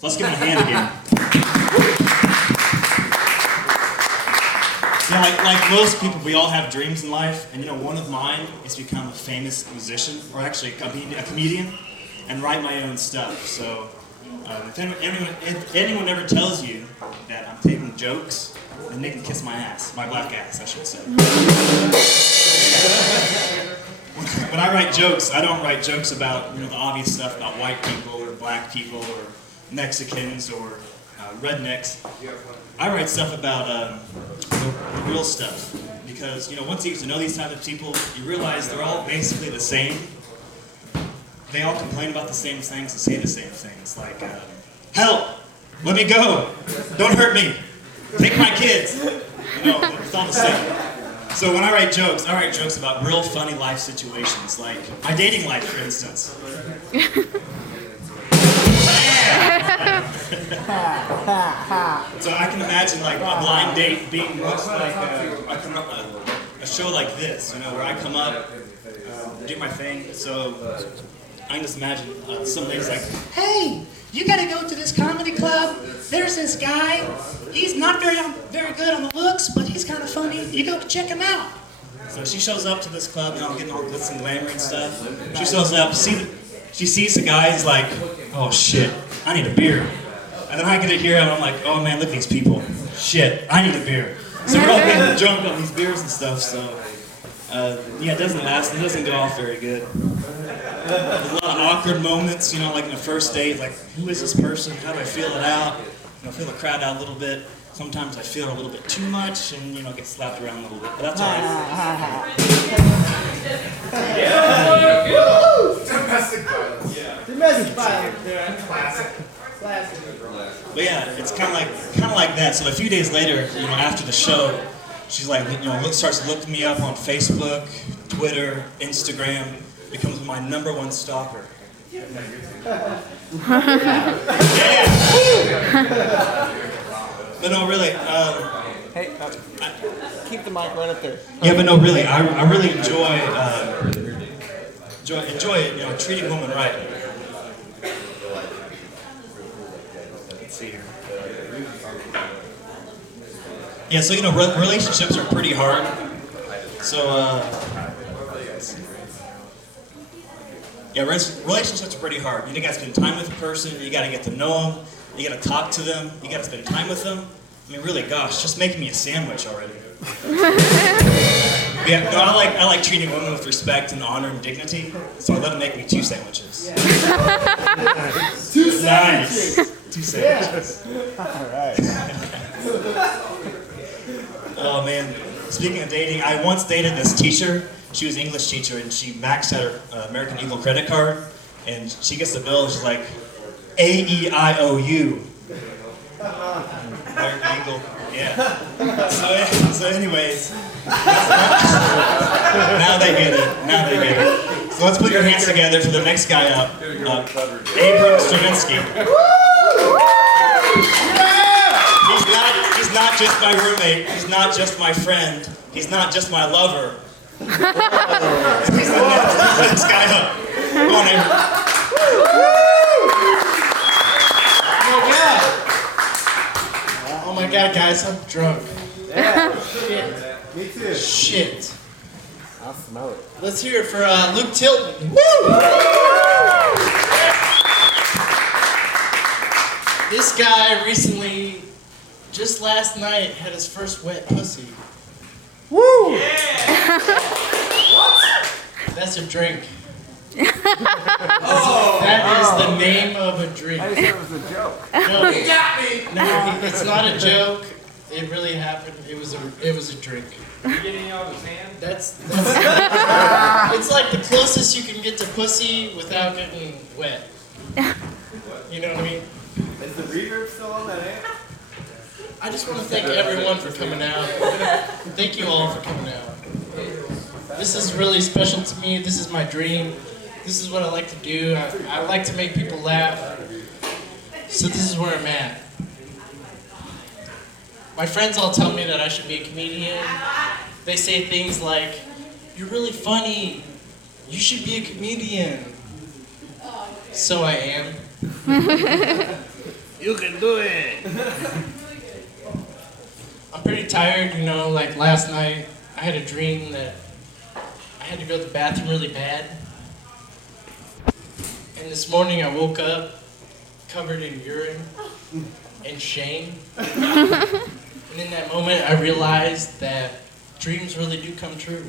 So let's give him a hand again. Yeah, like most people, we all have dreams in life, and one of mine is to become a famous musician, or actually a comedian, and write my own stuff. So if anyone ever tells you that I'm taking jokes, then they can kiss my ass, my black ass, I should say. When I write jokes, I don't write jokes about the obvious stuff about white people or black people or Mexicans or rednecks. I write stuff about the real stuff, because once you get to know these type of people, you realize they're all basically the same. They all complain about the same things and say the same things, like help, let me go, don't hurt me, take my kids. It's all the same. So when I write jokes about real funny life situations, like my dating life, for instance. So I can imagine like a blind date being much like a show like this, where I come up, do my thing. So I can just imagine some things like, hey, you gotta go to this comedy club. There's this guy. He's not very good on the looks, but he's kind of funny. You go check him out. So she shows up to this club, getting all glitz and glamour and stuff. She shows up, she sees the guy, he's like, oh shit, I need a beer. And then I get to hear him, and I'm like, oh man, look at these people. Shit, I need a beer. So we're all getting drunk on these beers and stuff, so yeah, it doesn't last, it doesn't go off very good. There's a lot of awkward moments, like in a first date, like, who is this person? How do I feel it out? Feel the crowd out a little bit. Sometimes I feel it a little bit too much and, get slapped around a little bit, but that's all right. Domestic violence. Domestic violence. Classic. But yeah, it's kind of like that. So a few days later, after the show, she's like, starts looking me up on Facebook, Twitter, Instagram, becomes my #1 stalker. Yeah. But no, really. Hey, keep the mic right up there. Yeah, but no, really, I really enjoy treating women right. Let's see here. Yeah, so relationships are pretty hard. So yeah, relationships are pretty hard. You gotta spend time with a person. You gotta get to know them. You gotta talk to them. You gotta spend time with them. I mean, really, gosh, just make me a sandwich already. Yeah, no, I like treating women with respect and honor and dignity. So I let them make me 2 sandwiches. Two Nice. 2 sandwiches. All right. Oh man. Speaking of dating, I once dated this teacher. She was an English teacher, and she maxed out her American Eagle credit card, and she gets the bill, and she's like, A-E-I-O-U. American Eagle, yeah. So anyways, now they get it. So let's put your hands together for the next guy up, Abram Stransky. He's not just my roommate, he's not just my friend, he's not just my lover. He's the next guy up. Come on, Abram. Oh my god, guys, I'm drunk. Yeah. Shit. Me too. Shit. I'll smell it. Let's hear it for Luke Tilton. Woo! This guy recently, just last night, had his first wet pussy. Woo! That's a drink. That is the name of a drink. I just thought it was a joke. No, you got me. No, it's not a joke. It really happened. It was a drink. You get any on his hand? That's it's like the closest you can get to pussy without getting wet. You know what I mean? Is the reverb still on that amp? I just want to thank everyone for coming out. Thank you all for coming out. This is really special to me. This is my dream. This is what I like to do. I like to make people laugh. So this is where I'm at. My friends all tell me that I should be a comedian. They say things like, "You're really funny. You should be a comedian." So I am. You can do it. I'm pretty tired, you know, like last night I had a dream that I had to go to the bathroom really bad. And this morning I woke up covered in urine and shame. And in that moment I realized that dreams really do come true.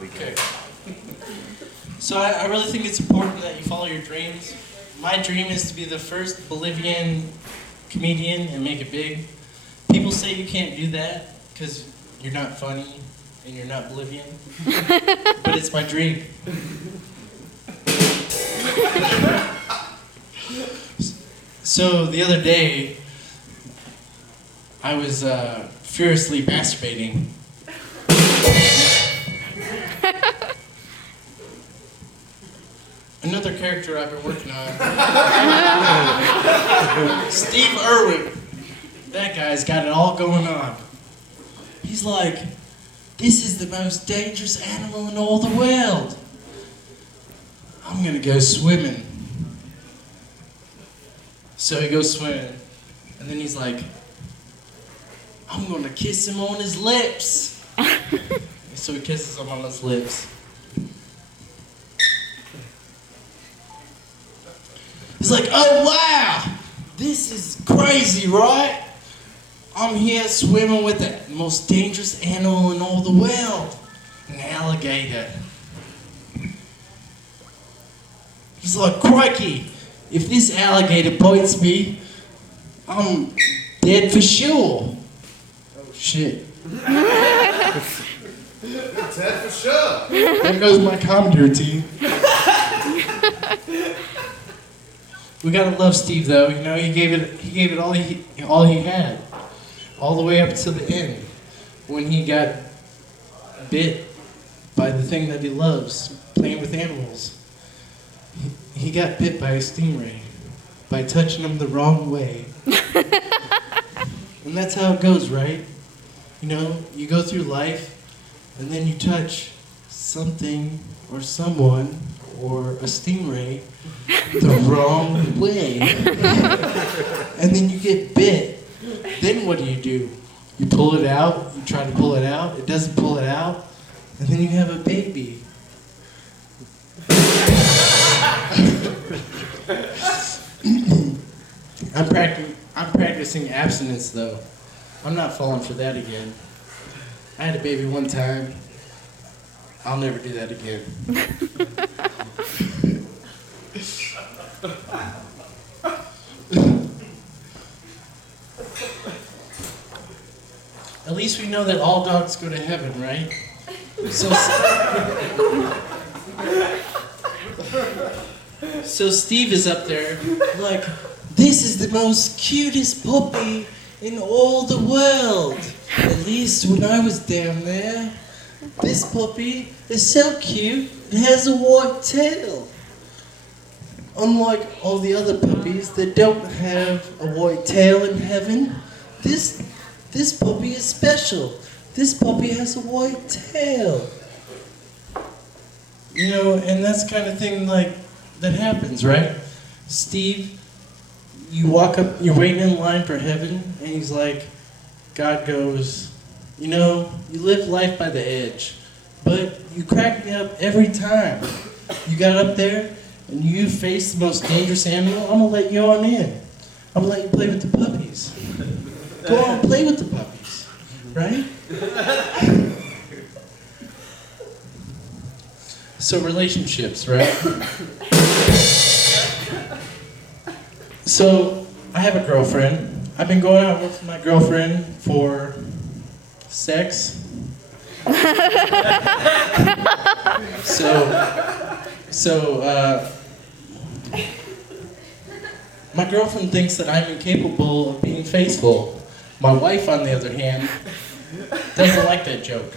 Okay. So I really think it's important that you follow your dreams. My dream is to be the first Bolivian comedian and make it big. People say you can't do that because you're not funny and you're not Bolivian. But it's my dream. So the other day, I was furiously masturbating. Another character I've been working on. Steve Irwin. That guy's got it all going on. He's like, this is the most dangerous animal in all the world. I'm gonna go swimming. So he goes swimming, and then he's like, I'm gonna kiss him on his lips. So he kisses him on his lips. He's like, oh wow, this is crazy, right? I'm here swimming with the most dangerous animal in all the world, an alligator. He's like, crikey, if this alligator bites me, I'm dead for sure. Oh shit. Dead for sure. There goes my comedy routine. We gotta love Steve though, you know, he gave it all he had. All the way up to the end. When he got bit by the thing that he loves, playing with animals. He got bit by a stingray by touching him the wrong way. And that's how it goes, right? You know, you go through life and then you touch something or someone or a stingray the wrong way. And then you get bit. Then what do? You pull it out, you try to pull it out, it doesn't pull it out, and then you have a baby. I'm practicing abstinence though. I'm not falling for that again. I had a baby one time. I'll never do that again. At least we know that all dogs go to heaven, right? So Steve is up there like, this is the most cutest puppy in all the world. At least when I was down there. This puppy is so cute, it has a white tail. Unlike all the other puppies that don't have a white tail in heaven, this puppy is special. This puppy has a white tail. You know, and that's kind of thing like that happens, right? Steve, you walk up, you're waiting in line for heaven, and he's like, God goes, you know, you live life by the edge, but you crack me up every time. You got up there, and you face the most dangerous animal, I'm gonna let you on in. I'm gonna let you play with the puppies. Go on, play with the puppies, right? So relationships, right? So I have a girlfriend. I've been going out with my girlfriend for sex. My girlfriend thinks that I'm incapable of being faithful. My wife, on the other hand, doesn't like that joke.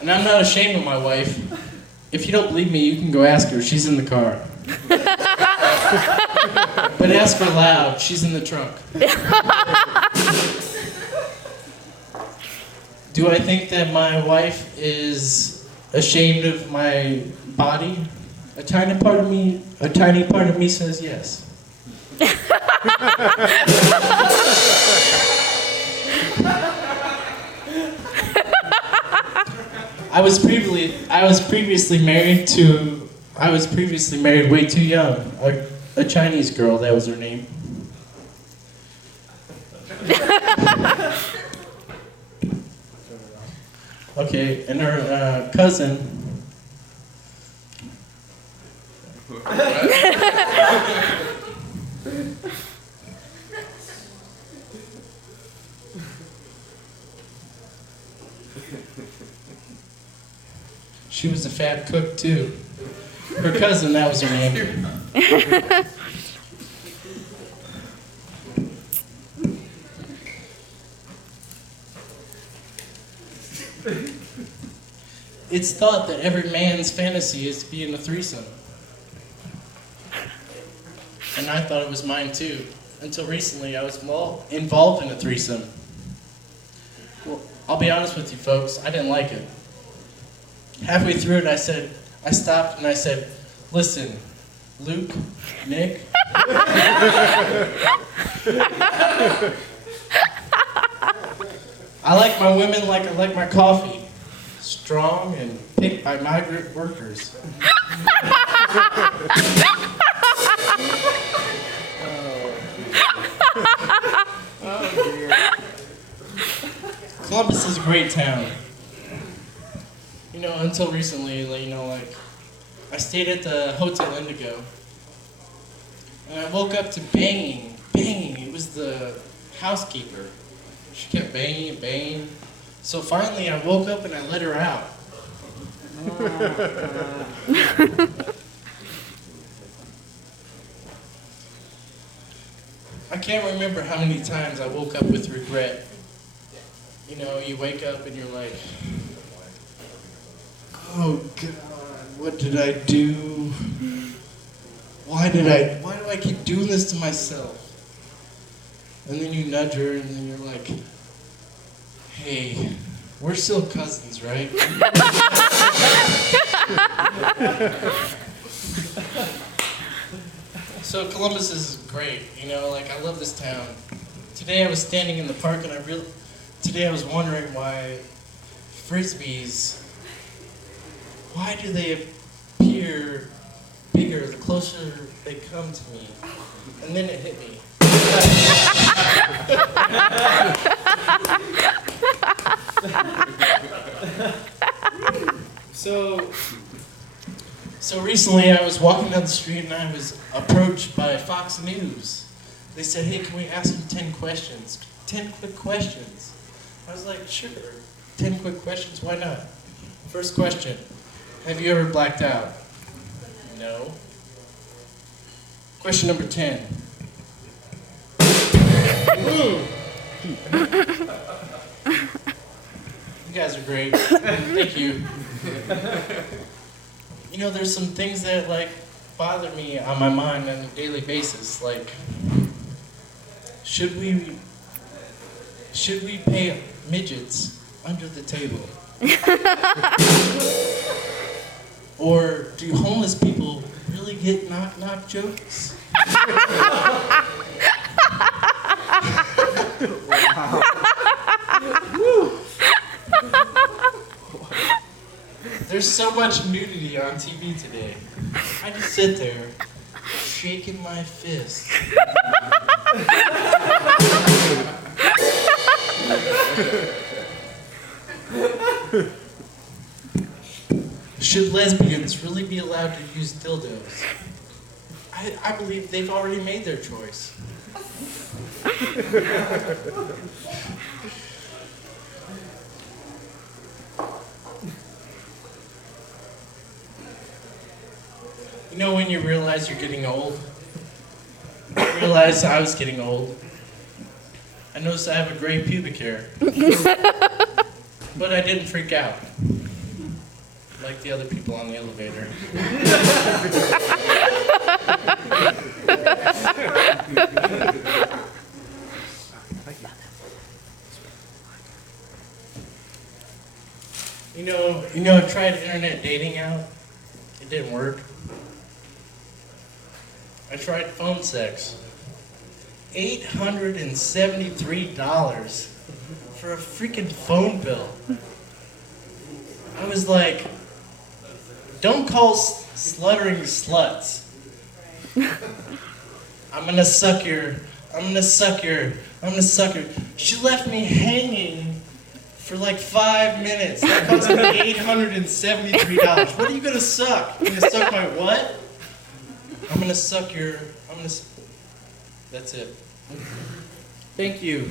And I'm not ashamed of my wife. If you don't believe me, you can go ask her. She's in the car. But ask her loud. She's in the trunk. Do I think that my wife is ashamed of my body? A tiny part of me says yes. I was previously married way too young. A Chinese girl, that was her name. Okay, and her cousin. She was a fat cook too. Her cousin, that was her name. It's thought that every man's fantasy is to be in a threesome. And I thought it was mine too. Until recently, I was involved in a threesome. Well, I'll be honest with you folks, I didn't like it. Halfway through it, I stopped and I said, listen, Luke, Nick. I like my women like I like my coffee. Strong and picked by migrant workers. Columbus is a great town. You know, until recently, I stayed at the Hotel Indigo. And I woke up to banging. It was the housekeeper. She kept banging and banging. So finally I woke up and I let her out. I can't remember how many times I woke up with regret. You know, you wake up and you're like, oh God, what did I do? Why do I keep doing this to myself? And then you nudge her and then you're like, hey, we're still cousins, right? So Columbus is great, you know, I love this town. Today I was standing in the park and I was wondering why Frisbees, why do they appear bigger the closer they come to me? And then it hit me. So recently I was walking down the street and I was approached by Fox News. They said, hey, can we ask you 10 questions? 10 quick questions. I was like, sure. 10 quick questions, why not? First question, have you ever blacked out? No. Question number 10. You guys are great. Thank you. You know, there's some things that bother me on my mind on a daily basis. Should we pay midgets under the table? Or do homeless people really get knock-knock jokes? There's so much nudity on TV today. I just sit there, shaking my fist. Should lesbians really be allowed to use dildos? I believe they've already made their choice. You know when you realize you're getting old? I realized I was getting old. I noticed I have a gray pubic hair. But I didn't freak out. Like the other people on the elevator. I tried internet dating out. It didn't work. I tried phone sex. $873 for a freaking phone bill. I was like, don't call sluttering sluts. I'm gonna suck your. She left me hanging for like 5 minutes. That cost me $873. What are you gonna suck? You gonna suck my what? That's it. Thank you.